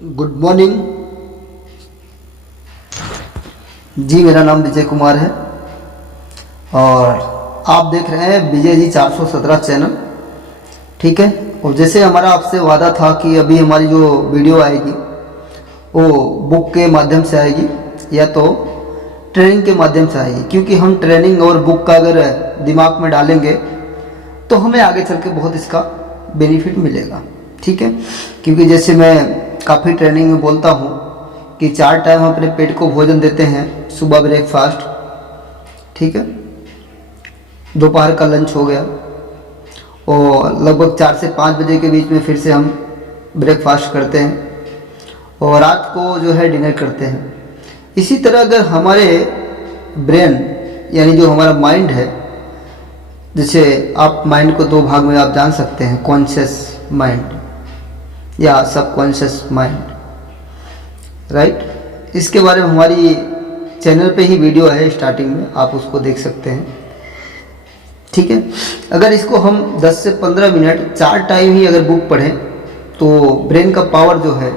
Good morning जी। मेरा नाम विजय कुमार है और आप देख रहे हैं विजय जी 417 चैनल। ठीक है। और जैसे हमारा आपसे वादा था कि अभी हमारी जो वीडियो आएगी वो बुक के माध्यम से आएगी या तो ट्रेनिंग के माध्यम से आएगी, क्योंकि हम ट्रेनिंग और बुक का अगर दिमाग में डालेंगे तो हमें आगे चल के बहुत इसका बेनिफिट मिलेगा। ठीक है। क्योंकि जैसे मैं काफ़ी ट्रेनिंग में बोलता हूँ कि 4 टाइम हम अपने पेट को भोजन देते हैं। सुबह ब्रेकफास्ट, ठीक है, दोपहर का लंच हो गया और लगभग 4 से 5 बजे के बीच में फिर से हम ब्रेकफास्ट करते हैं और रात को जो है डिनर करते हैं। इसी तरह अगर हमारे ब्रेन यानी जो हमारा माइंड है, जैसे आप माइंड को 2 भाग में आप जान सकते हैं, कॉन्शियस माइंड या सबकॉन्शियस माइंड, राइट। इसके बारे में हमारी चैनल पे ही वीडियो है, स्टार्टिंग में आप उसको देख सकते हैं। ठीक है। अगर इसको हम 10 से 15 मिनट 4 टाइम ही अगर बुक पढ़ें तो ब्रेन का पावर जो है,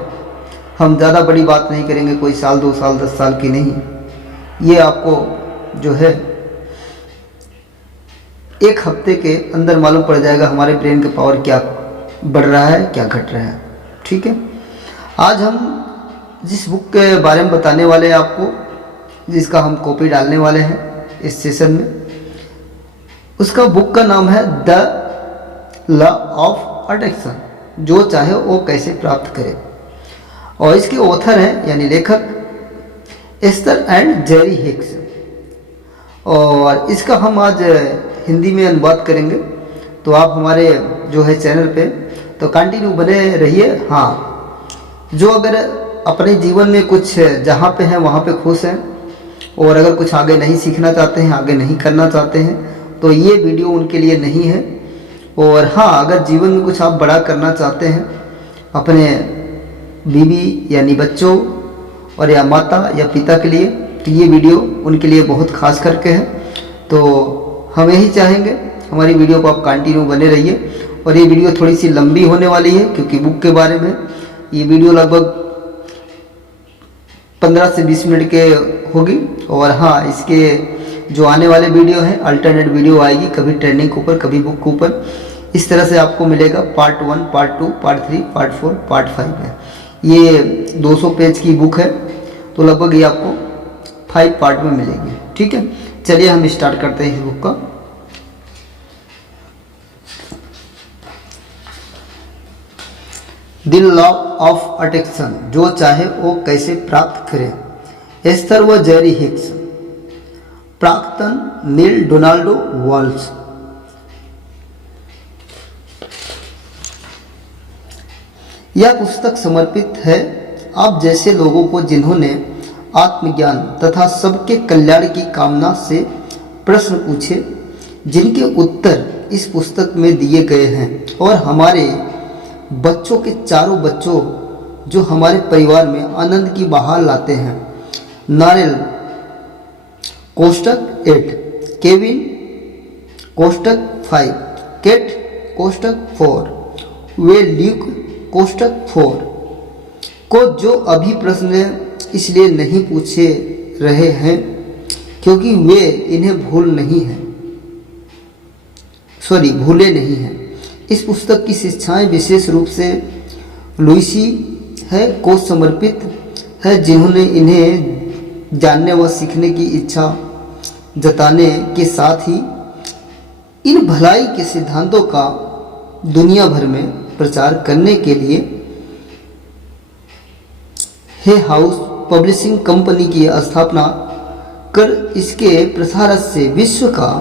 हम ज़्यादा बड़ी बात नहीं करेंगे, कोई साल 2 साल 10 साल की नहीं, ये आपको जो है 1 हफ्ते के अंदर मालूम पड़ जाएगा हमारे ब्रेन का पावर क्या बढ़ रहा है क्या घट रहा है। ठीक है। आज हम जिस बुक के बारे में बताने वाले हैं आपको, जिसका हम कॉपी डालने वाले हैं इस सेशन में, उसका बुक का नाम है द लॉ ऑफ अट्रैक्शन, जो चाहे वो कैसे प्राप्त करे। और इसके ऑथर हैं यानी लेखक एस्थर एंड जेरी हिक्स। और इसका हम आज हिंदी में अनुवाद करेंगे, तो आप हमारे जो है चैनल पे तो कंटिन्यू बने रहिए। हाँ, जो अगर अपने जीवन में कुछ जहाँ पे हैं वहाँ पे खुश हैं और अगर कुछ आगे नहीं सीखना चाहते हैं, आगे नहीं करना चाहते हैं, तो ये वीडियो उनके लिए नहीं है। और हाँ, अगर जीवन में कुछ आप बड़ा करना चाहते हैं अपने बीवी यानी बच्चों और या माता या पिता के लिए, तो ये वीडियो उनके लिए बहुत खास करके है। तो हम यही चाहेंगे हमारी वीडियो को आप कंटिन्यू बने रहिए। और ये वीडियो थोड़ी सी लंबी होने वाली है क्योंकि बुक के बारे में ये वीडियो लगभग 15 से 20 मिनट के होगी। और हाँ, इसके जो आने वाले वीडियो हैं अल्टरनेट वीडियो आएगी, कभी ट्रेनिंग के ऊपर कभी बुक के ऊपर, इस तरह से आपको मिलेगा। Part 1, part 2, part 3, part 4, part 5 है। ये 200 पेज की बुक है, तो लगभग ये आपको 5 पार्ट में मिलेगी। ठीक है। चलिए हम स्टार्ट करते हैं इस बुक का। द लॉ ऑफ अट्रैक्शन, जो चाहे वो कैसे प्राप्त करें। एस्थर व जेरी हिक्स, प्राक्तन नील डोनाल्डो वॉल्स। यह पुस्तक समर्पित है आप जैसे लोगों को जिन्होंने आत्मज्ञान तथा सबके कल्याण की कामना से प्रश्न पूछे, जिनके उत्तर इस पुस्तक में दिए गए हैं। और हमारे बच्चों के चारों बच्चों जो हमारे परिवार में आनंद की बहार लाते हैं। नारेल कोष्टक 8, केविन कोष्टक 5, केट कोष्टक 4, वे ल्यूक कोष्टक 4 को जो अभी प्रश्न इसलिए नहीं पूछे रहे हैं क्योंकि वे इन्हें भूले नहीं हैं। इस पुस्तक की शिक्षाएं विशेष रूप से लुइसी है को समर्पित है, जिन्होंने इन्हें जानने व सीखने की इच्छा जताने के साथ ही इन भलाई के सिद्धांतों का दुनिया भर में प्रचार करने के लिए हे हाउस पब्लिशिंग कंपनी की स्थापना कर इसके प्रसार से विश्व का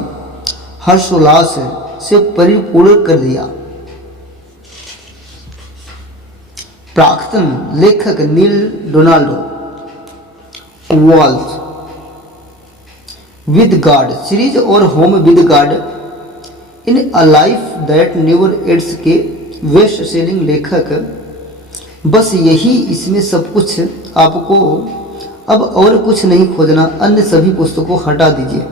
हर्षोल्लास से परिपूर्ण कर दिया। प्राक्तन लेखक Neale Donald Walsch with God series और home with God in a life that never ends के बेस्ट सेलिंग लेखक। बस यही इसमें सब कुछ, आपको अब और कुछ नहीं खोजना, अन्य सभी पुस्तकों हटा दीजिए।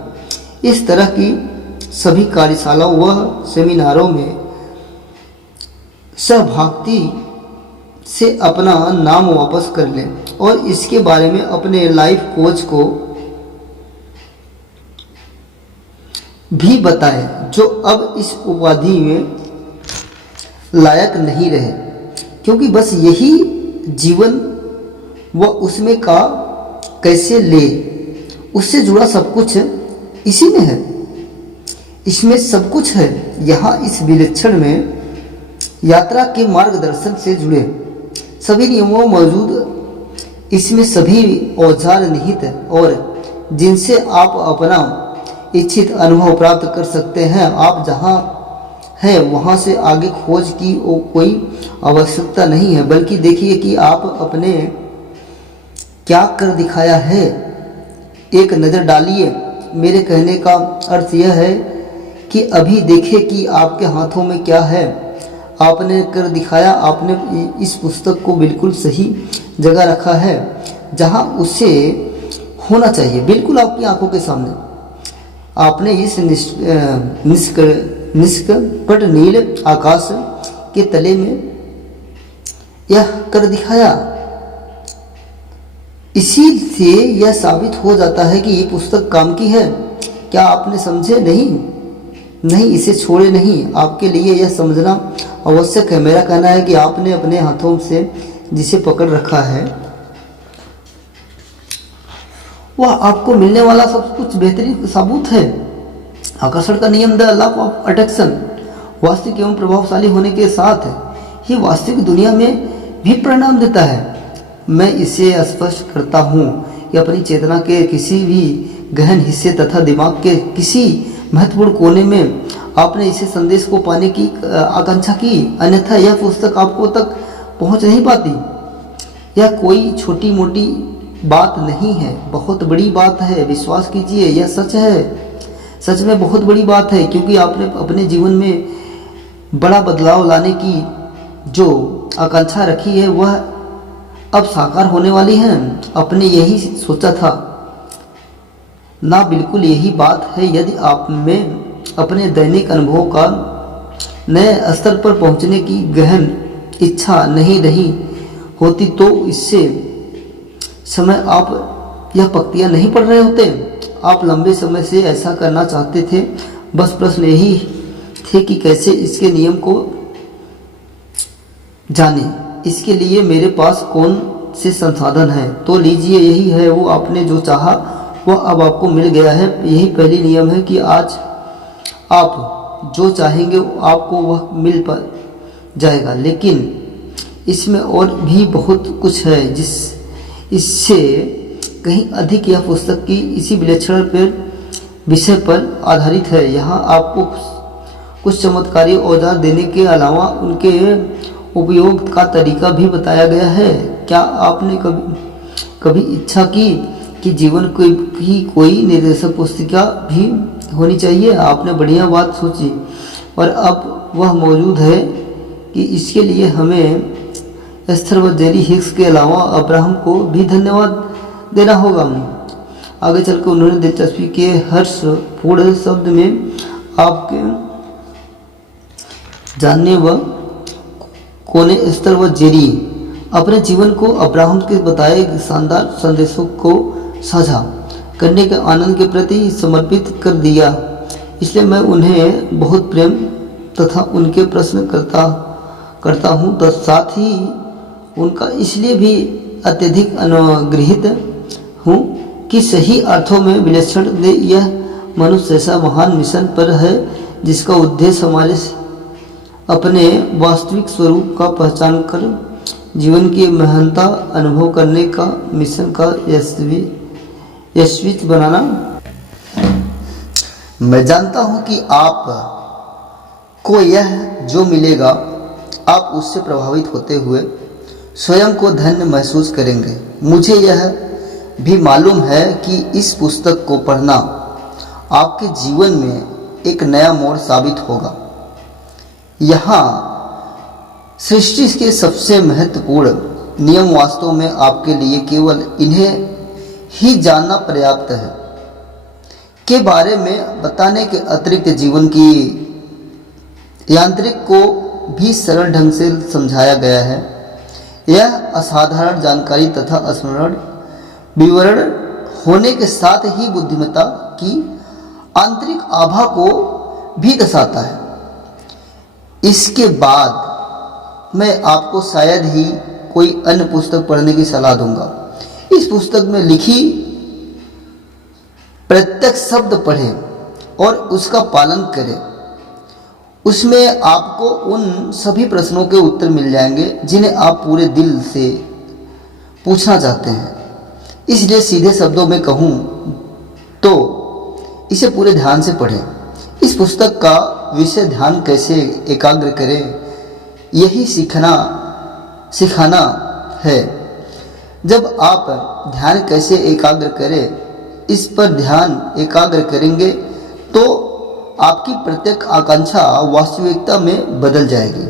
इस तरह की सभी कार्यशालाओं व सेमिनारों में से अपना नाम वापस कर लें और इसके बारे में अपने लाइफ कोच को भी बताएं जो अब इस उपाधि में लायक नहीं रहे, क्योंकि बस यही जीवन व उसमें का कैसे ले, उससे जुड़ा सब कुछ इसी में है। इसमें सब कुछ है। यहाँ इस विलक्षण में यात्रा के मार्गदर्शन से जुड़े सभी नियमों मौजूद, इसमें सभी औजार निहित और जिनसे आप अपना इच्छित अनुभव प्राप्त कर सकते हैं। आप जहाँ है वहाँ से आगे खोज की कोई आवश्यकता नहीं है, बल्कि देखिए कि आप अपने क्या कर दिखाया है। एक नज़र डालिए। मेरे कहने का अर्थ यह है कि अभी देखें कि आपके हाथों में क्या है। आपने कर दिखाया। आपने इस पुस्तक को बिल्कुल सही जगह रखा है जहाँ उसे होना चाहिए, बिल्कुल आपकी आंखों के सामने। आपने इस निष्कपट नील आकाश के तले में यह कर दिखाया। इसी से यह साबित हो जाता है कि ये पुस्तक काम की है। क्या आपने समझे? नहीं, इसे छोड़े नहीं। आपके लिए यह समझना आवश्यक है। मेरा कहना है कि आपने अपने हाथों से जिसे पकड़ रखा है वह आपको मिलने वाला सब कुछ बेहतरीन सबूत है। आकर्षण का नियम, द लॉ ऑफ अट्रैक्शन, वास्तविक एवं प्रभावशाली होने के साथ ही वास्तविक दुनिया में भी परिणाम देता है। मैं इसे स्पष्ट करता हूँ कि अपनी चेतना के किसी भी गहन हिस्से तथा दिमाग के किसी महत्वपूर्ण कोने में आपने इसे संदेश को पाने की आकांक्षा की, अन्यथा यह पुस्तक आपको तक पहुँच नहीं पाती। यह कोई छोटी मोटी बात नहीं है, बहुत बड़ी बात है। विश्वास कीजिए, यह सच है। सच में बहुत बड़ी बात है, क्योंकि आपने अपने जीवन में बड़ा बदलाव लाने की जो आकांक्षा रखी है वह अब साकार होने वाली है। आपने यही सोचा था ना? बिल्कुल यही बात है। यदि आप में अपने दैनिक अनुभव का नए स्तर पर पहुंचने की गहन इच्छा नहीं रही होती तो इससे समय आप यह पंक्तियाँ नहीं पढ़ रहे होते। आप लंबे समय से ऐसा करना चाहते थे। बस प्रश्न यही थे कि कैसे इसके नियम को जाने। इसके लिए मेरे पास कौन से संसाधन हैं? तो लीजिए, यही है वो। आपने जो चाहा वह अब आपको मिल गया है। यही पहली नियम है कि आज आप जो चाहेंगे आपको वह मिल जाएगा। लेकिन इसमें और भी बहुत कुछ है इससे कहीं अधिक। यह पुस्तक की इसी विलक्षण विषय पर आधारित है। यहाँ आपको कुछ चमत्कारी औजार देने के अलावा उनके उपयोग का तरीका भी बताया गया है। क्या आपने कभी इच्छा की कि जीवन की कोई निर्देशक पुस्तिका भी होनी चाहिए? आपने बढ़िया बात सोची और अब वह मौजूद है कि इसके लिए हमें एस्थर व जेरी हिक्स के अलावा अब्राहम को भी धन्यवाद देना होगा। आगे चलकर उन्होंने दिलचस्पी के हर्षपूर्ण शब्द में आपके जानने व कोने एस्थर व जेरी अपने जीवन को अब्राहम के बताए शानदार संदेशों को साझा करने के आनंद के प्रति समर्पित कर दिया। इसलिए मैं उन्हें बहुत प्रेम तथा उनके प्रश्न करता हूँ, तो साथ ही उनका इसलिए भी अत्यधिक अनुग्रहित हूँ कि सही अर्थों में विलक्षण दे यह मनुष्य ऐसा महान मिशन पर है जिसका उद्देश्य हमारे अपने वास्तविक स्वरूप का पहचान कर जीवन की महानता अनुभव करने का मिशन का यशस्वी बनाना। मैं जानता हूँ कि आप को यह जो मिलेगा आप उससे प्रभावित होते हुए स्वयं को धन्य महसूस करेंगे। मुझे यह भी मालूम है कि इस पुस्तक को पढ़ना आपके जीवन में एक नया मोड़ साबित होगा। यहाँ सृष्टि के सबसे महत्वपूर्ण नियम वास्तव में आपके लिए केवल इन्हें ही जानना पर्याप्त है के बारे में बताने के अतिरिक्त जीवन की यांत्रिक को भी सरल ढंग से समझाया गया है। यह असाधारण जानकारी तथा स्मरण विवरण होने के साथ ही बुद्धिमत्ता की आंतरिक आभा को भी दर्शाता है। इसके बाद मैं आपको शायद ही कोई अन्य पुस्तक पढ़ने की सलाह दूंगा। इस पुस्तक में लिखी प्रत्येक शब्द पढ़ें और उसका पालन करें। उसमें आपको उन सभी प्रश्नों के उत्तर मिल जाएंगे जिन्हें आप पूरे दिल से पूछना चाहते हैं। इसलिए सीधे शब्दों में कहूँ तो इसे पूरे ध्यान से पढ़ें। इस पुस्तक का विषय ध्यान कैसे एकाग्र करें यही सिखाना है। जब आप ध्यान कैसे एकाग्र करें इस पर ध्यान एकाग्र करेंगे तो आपकी प्रत्येक आकांक्षा वास्तविकता में बदल जाएगी,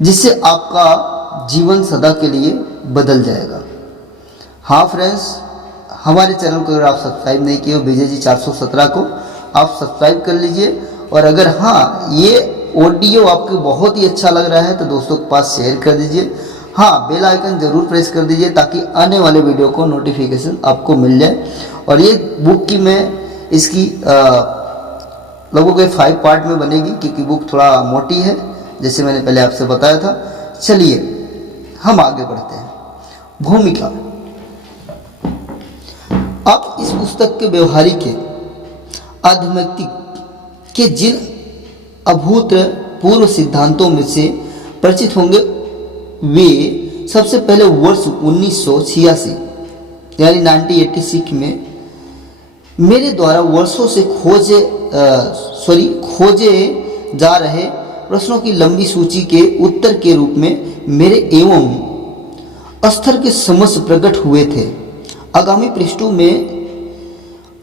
जिससे आपका जीवन सदा के लिए बदल जाएगा। हाँ फ्रेंड्स, हमारे चैनल को अगर आप सब्सक्राइब नहीं किए हो BJG 417 को आप सब्सक्राइब कर लीजिए। और अगर हाँ ये ऑडियो आपको बहुत ही अच्छा लग रहा है तो दोस्तों के पास शेयर कर दीजिए। हाँ, बेल आइकन ज़रूर प्रेस कर दीजिए ताकि आने वाले वीडियो को नोटिफिकेशन आपको मिल जाए। और ये बुक की मैं इसकी लगभग 5 पार्ट में बनेगी क्योंकि बुक थोड़ा मोटी है, जैसे मैंने पहले आपसे बताया था। चलिए हम आगे बढ़ते हैं। भूमिका। आप इस पुस्तक के व्यवहारिक आध्यात्मिक के जिन अभूतपूर्व सिद्धांतों में से परिचित होंगे वे सबसे पहले वर्ष 1986 यानी 1986 में मेरे द्वारा वर्षों से खोजे जा रहे प्रश्नों की लंबी सूची के उत्तर के रूप में मेरे एवं स्तर के समझ प्रकट हुए थे। आगामी पृष्ठों में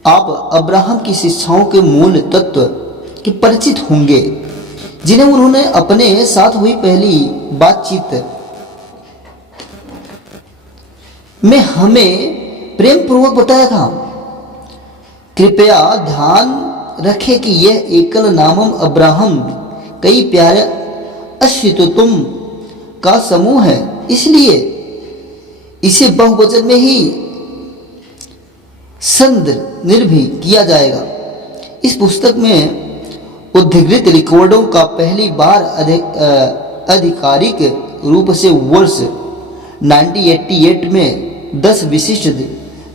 आप अब्राहम की शिक्षाओं के मूल तत्व के परिचित होंगे जिन्हें उन्होंने अपने साथ हुई पहली बातचीत में हमें प्रेम पूर्वक बताया था। कृपया ध्यान रखें कि यह एकल नामम अब्राहम कई प्यारे अस्तित्वों का समूह है, इसलिए इसे बहुवचन में ही संदर्भित किया जाएगा। इस पुस्तक में उद्धृत रिकॉर्डों का पहली बार आधिकारिक रूप से वर्ष 1988 में 10 विशिष्ट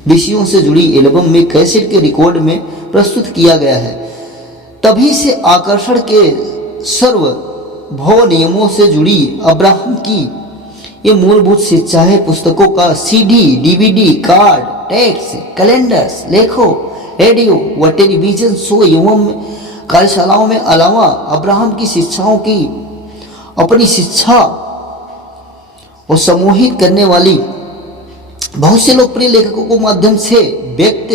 विषयों से जुड़ी एल्बम में कैसेट के रिकॉर्ड में प्रस्तुत किया गया है। तभी से आकर्षण के सर्वभौम नियमों से जुड़ी अब्राहम की ये मूलभूत शिक्षाएं पुस्तकों का CD, DVD, card, text, calendars, लेखों, रेडियो व टेलीविजन शो एवं कार्यशालाओं में अलावा अब्राहम की शिक्षाओं की अपनी शिक्षा और समूहित करने वाली बहुत से लोकप्रिय लेखकों के माध्यम से व्यक्त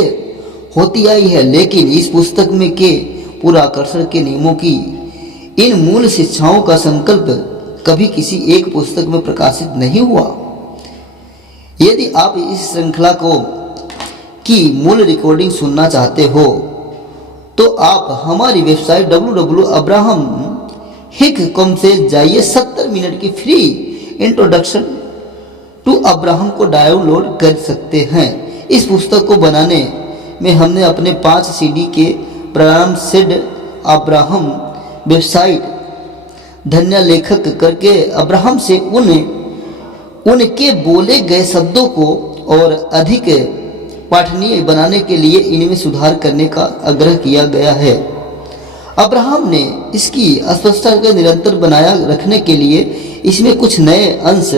होती आई है। लेकिन इस पुस्तक में के पूरा आकर्षण के नियमों की इन मूल शिक्षाओं का संकल्प कभी किसी एक पुस्तक में प्रकाशित नहीं हुआ। यदि आप इस श्रृंखला की मूल रिकॉर्डिंग सुनना चाहते हो तो आप हमारी वेबसाइट www.abrahamhicks.com से जाइए। 70 मिनट की फ्री इंट्रोडक्शन टू अब्राहम को डाउनलोड कर सकते हैं। इस पुस्तक को बनाने में हमने अपने 5 CD के प्रारंभ सेड अब्राहम वेबसाइट धन्य लेखक करके अब्राहम से उनके बोले गए शब्दों को और अधिक पठनीय बनाने के लिए इनमें सुधार करने का आग्रह किया गया है। अब्राहम ने इसकी स्पष्टता को निरंतर बनाया रखने के लिए इसमें कुछ नए अंश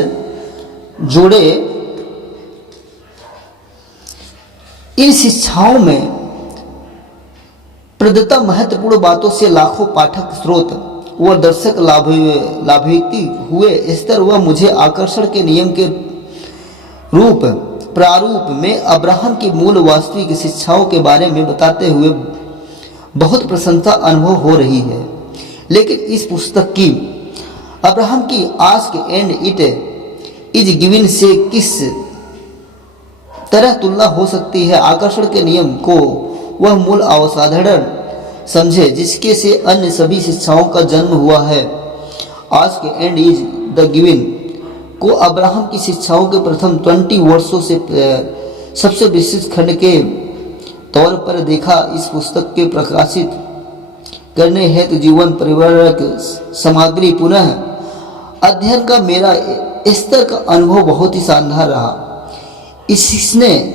जोड़े। इन शिक्षाओं में प्रदत्त महत्वपूर्ण बातों से लाखों पाठक, स्रोत व दर्शक लाभान्वित हुए। इस तरह वह मुझे आकर्षण के नियम के प्रारूप में अब्राहम की मूल वास्तविक शिक्षाओं के बारे में बताते हुए बहुत प्रसन्नता अनुभव हो रही है। लेकिन इस पुस्तक की अब्राहम की ask and it is given से किस तरह तुलना हो सकती है? आकर्षण के नियम को वह मूल अवसाधारण समझे जिसके से अन्य सभी शिक्षाओं का जन्म हुआ है। Ask and is the given को अब्राहम की शिक्षाओं के प्रथम 20 वर्षों से सबसे विशिष्ट खंड के तौर पर देखा। इस पुस्तक के प्रकाशित करने हेतु जीवन परिवारक सामग्री पुनः अध्ययन का मेरा स्तर का अनुभव बहुत ही शानदार रहा। इसने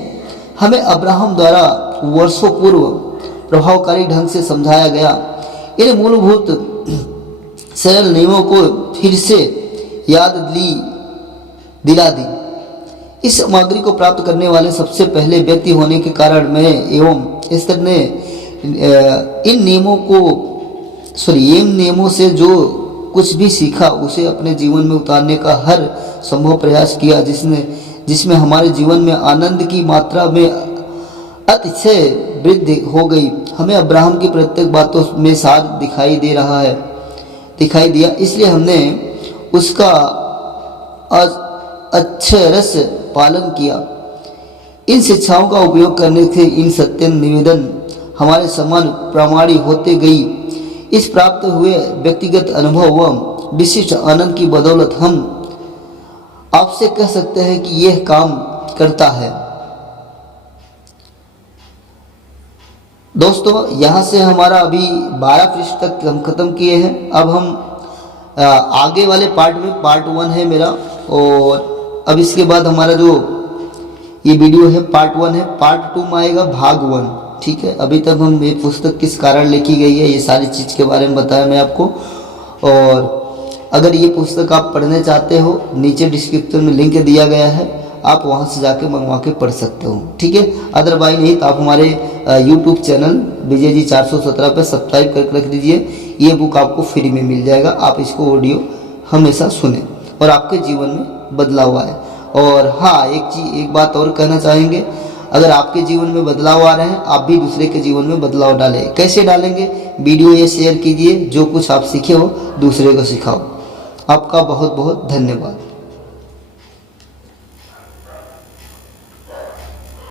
हमें अब्राहम द्वारा वर्षों पूर्व प्रभावकारी ढंग से समझाया गया इन मूलभूत सरल नियमों को फिर से याद दिला दी। इस सामग्री को प्राप्त करने वाले सबसे पहले व्यक्ति होने के कारण मैं एवं एस्थर ने इन नियमों से जो कुछ भी सीखा उसे अपने जीवन में उतारने का हर संभव प्रयास किया, जिसमें हमारे जीवन में आनंद की मात्रा में अतिशय वृद्धि हो गई। हमें अब्राहम की प्रत्येक बातों में सार दिखाई दिया, इसलिए हमने उसका अक्षरश पालन किया। इन शिक्षाओं का उपयोग करने से इन सत्य निवेदन हमारे समान प्रामाणिक होते गई। इस प्राप्त हुए व्यक्तिगत अनुभव व विशिष्ट आनंद की बदौलत हम आपसे कह सकते हैं कि यह काम करता है। दोस्तों, यहाँ से हमारा अभी 12 पृष्ठ तक हम खत्म किए हैं। अब हम आगे वाले पार्ट में पार्ट 1 है मेरा, और अब इसके बाद हमारा जो ये वीडियो है पार्ट 1 है। पार्ट 2 में आएगा भाग 1। ठीक है, अभी तक हम ये पुस्तक किस कारण लिखी गई है ये सारी चीज़ के बारे में बताया मैं आपको। और अगर ये पुस्तक आप पढ़ने चाहते हो, नीचे डिस्क्रिप्शन में लिंक दिया गया है, आप वहाँ से जाके मंगवा के पढ़ सकते हो। ठीक है, अदरवाइज नहीं तो आप हमारे यूट्यूब चैनल विजय जी 417 पर सब्सक्राइब करके रख दीजिए। ये बुक आपको फ्री में मिल जाएगा। आप इसको ऑडियो हमेशा सुने और आपके जीवन में बदलाव आए। और हाँ, एक बात और कहना चाहेंगे, अगर आपके जीवन में बदलाव आ रहे हैं, आप भी दूसरे के जीवन में बदलाव डालें। कैसे डालेंगे? वीडियो ये शेयर कीजिए, जो कुछ आप सीखे हो दूसरे को सिखाओ। आपका बहुत बहुत धन्यवाद।